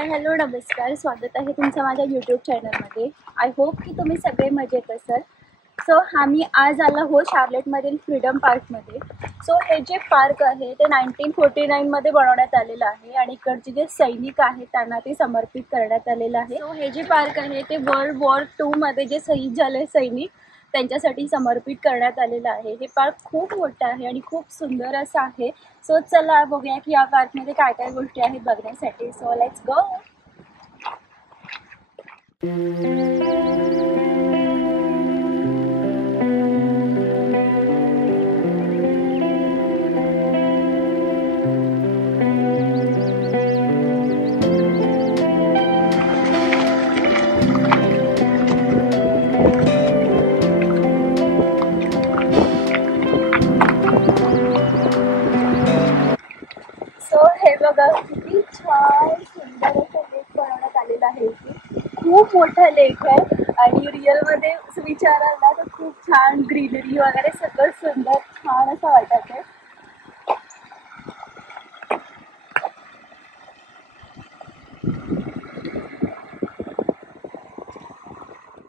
Hi hello नमस्कार, स्वागत आहे तुमचं माझ्या यूट्यूब चॅनलमध्ये. आय होप की तुम्ही सगळे मजेत असाल. सो आम्ही आज आलो हो शार्लेटमधील फ्रीडम पार्कमध्ये. सो हे जे पार्क आहे ते 1949मध्ये बनवण्यात आलेलं आहे आणि इकडचे जे सैनिक आहेत त्यांना ते समर्पित करण्यात आलेलं आहे. सो हे जे पार्क आहे ते वर्ल्ड वॉर 2 मध्ये जे शहीद झाले सैनिक त्यांच्यासाठी समर्पित करण्यात आलेलं आहे. हे पार्क खूप मोठं आहे आणि खूप सुंदर असं आहे. सो चला बघूया की या पार्कमध्ये काय काय गोष्टी आहेत बघण्यासाठी. So let's go. सो हे बघा किती छान सुंदर असं लेक बनवण्यात आलेलं आहे. खूप मोठा लेक आहे आणि रिअलमध्ये विचाराल ना तर खूप छान ग्रीनरी वगैरे सगळं सुंदर छान असं वाटत आहे.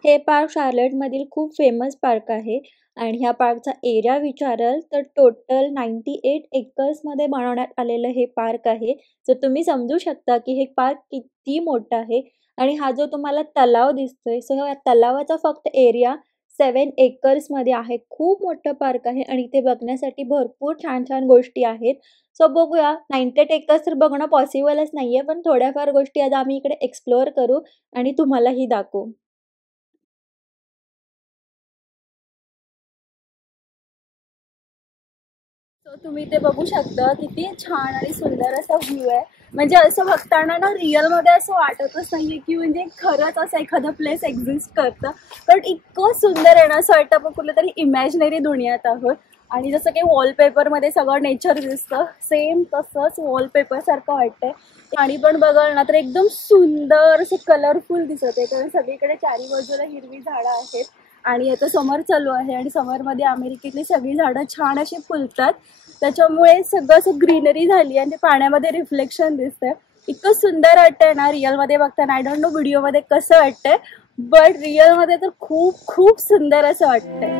हे पार्क शार्लेटमधील खूप फेमस पार्क आहे आणि ह्या पार्कचा एरिया विचाराल तर टोटल 98 एकर्समध्ये बनवण्यात आलेलं हे पार्क आहे. तर तुम्ही समजू शकता की हे पार्क किती मोठं आहे. आणि हा जो तुम्हाला तलाव दिसतोय सो ह्या तलावाचा फक्त एरिया 7 एकर्समध्ये आहे. खूप मोठं पार्क आहे आणि इथे बघण्यासाठी भरपूर छान छान गोष्टी आहेत. सो बघूया 98 एकर्स तर बघणं पॉसिबलच नाहीये, पण थोड्याफार गोष्टी आज आम्ही इकडे एक्सप्लोअर करू आणि तुम्हालाही दाखवू. सो तुम्ही ते बघू शकता किती छान आणि सुंदर असा व्ह्यू आहे. म्हणजे असं बघताना ना रिअलमध्ये असं वाटतच नाहीये की म्हणजे खरंच असं एखादं प्लेस एक्झिस्ट करतं. पण इतकं सुंदर आहे ना, असं वाटतं आपण कुठल्या तरी इमॅजिनरी दुनियात आहोत. आणि जसं काही वॉलपेपरमध्ये सगळं नेचर दिसतं सेम तसंच वॉलपेपर सारखं वाटतंय. आणि पण बघाल ना तर एकदम सुंदर असं कलरफुल दिसत आहे, कारण सगळीकडे चारी बाजूला हिरवी झाडं आहेत. आणि आता समर चालू आहे आणि समरमध्ये अमेरिकेतली सगळी झाडं छान अशी फुलतात. त्याच्यामुळे सगळं असं ग्रीनरी झाली आणि ते पाण्यामध्ये रिफ्लेक्शन दिसतंय. इतकं सुंदर वाटतंय ना रिअलमध्ये बघताना. आय डोंट नो व्हिडिओमध्ये कसं वाटतंय, बट रिअलमध्ये तर खूप खूप सुंदर असं वाटतंय.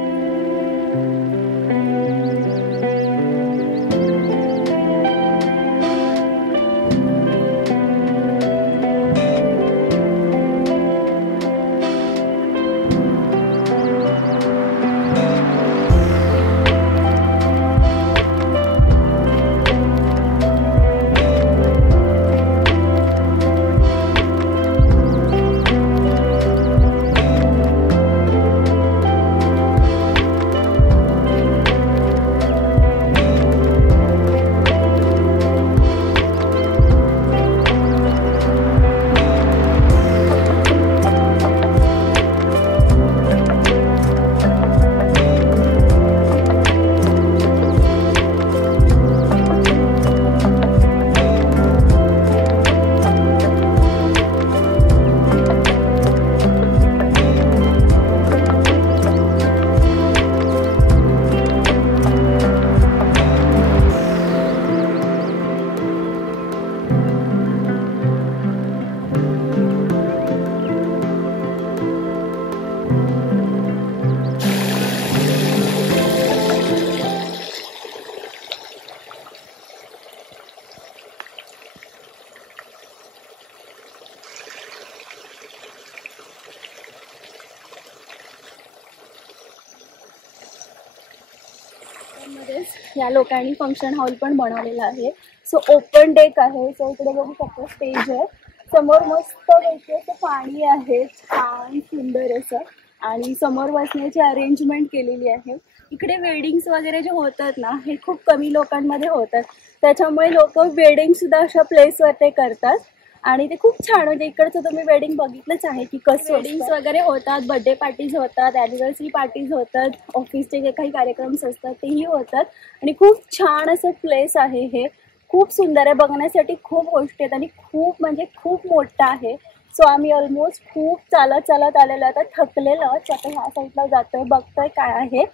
या लोकांनी फंक्शन हॉल पण बनवलेला आहे. सो ओपन डेक आहे. सो इकडे बघू शकतो स्टेज आहे. समोर मस्त पैकी असं पाणी आहे छान सुंदर असं. आणि समोर बसण्याची अरेंजमेंट केलेली आहे. इकडे वेडिंग्स वगैरे जे होतात ना हे खूप कमी लोकांमध्ये होतात. त्याच्यामुळे लोक वेडिंग सुद्धा अशा प्लेसवर ते करतात आणि ते खूप छान. म्हणजे इकडचं तुम्ही वेडिंग बघितलंच आहे की कसं वेडिंग्स वगैरे होतात, बर्थडे पार्टीज होतात, ॲनिव्हर्सरी पार्टीज होतात, ऑफिसचे जे काही कार्यक्रम्स असतात तेही होतात. आणि खूप छान असं प्लेस आहे हे. खूप सुंदर आहे बघण्यासाठी. खूप गोष्टी आहेत आणि खूप म्हणजे खूप मोठं आहे. सो आम्ही ऑलमोस्ट खूप चालत चालत आलेलो. आता थकलेलो. आता ह्या साईडला जातोय बघतोय काय आहे.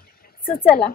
सो चला.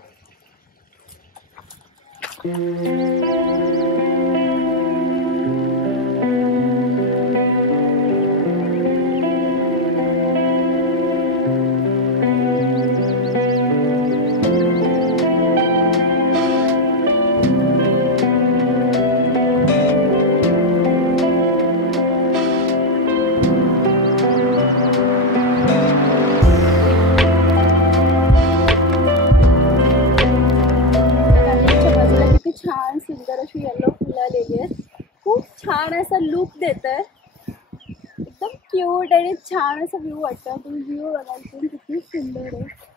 अशी येलो फुलालेली आहे. खूप छान असा लुक देत आहे. एकदम क्यूट आणि छान असं व्ह्यू वाटतं. तुम्ही व्ह्यू बघायचं किती सुंदर आहे.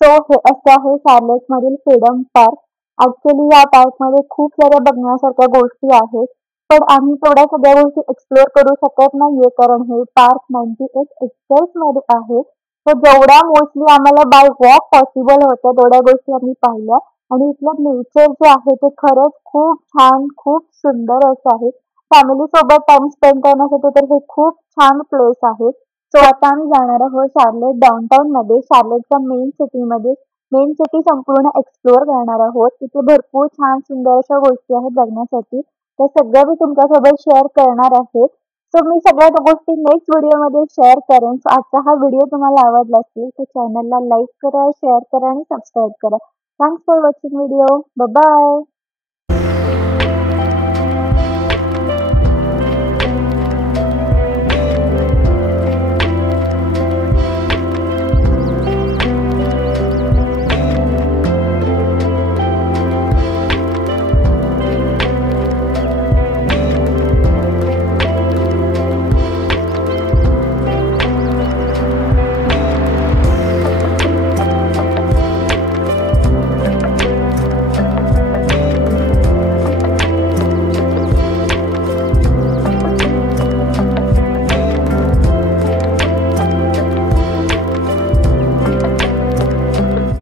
सो हे असं आहे शार्लेट मधील फ्रीडम पार्क. ऍक्च्युली या पार्क मध्ये खूप साऱ्या बघण्यासारख्या गोष्टी आहेत, पण आम्ही तेवढ्या सगळ्या गोष्टी एक्सप्लोअर करू शकत नाहीये कारण हे पार्क 98 एकर्स मध्ये आहे. तर जेवढ्या मोस्टली आम्हाला बाय वॉक पॉसिबल होतं तेवढ्या गोष्टी आम्ही पाहिल्या. आणि इथलं नेचर जे आहे ते खरंच खूप छान, खूप सुंदर असं आहे. फॅमिली सोबत टाइम स्पेंड करण्यासाठी तर हे खूप छान प्लेस आहे. सो आता आम्ही जाणार आहोत शार्लेट डाउनटाउन मध्ये. शार्लेटच्या मेन सिटी संपूर्ण एक्सप्लोअर करणार आहोत. तिथे भरपूर छान सुंदर अशा गोष्टी आहेत बघण्यासाठी. त्या सगळ्या मी तुमच्यासोबत शेअर करणार आहे. सो मी सगळ्या गोष्टी नेक्स्ट व्हिडिओमध्ये शेअर करेन. सो आजचा हा व्हिडिओ तुम्हाला आवडला असेल तर चॅनलला लाईक करा, शेअर करा आणि सबस्क्राईब करा. Thanks for watching video. Bye.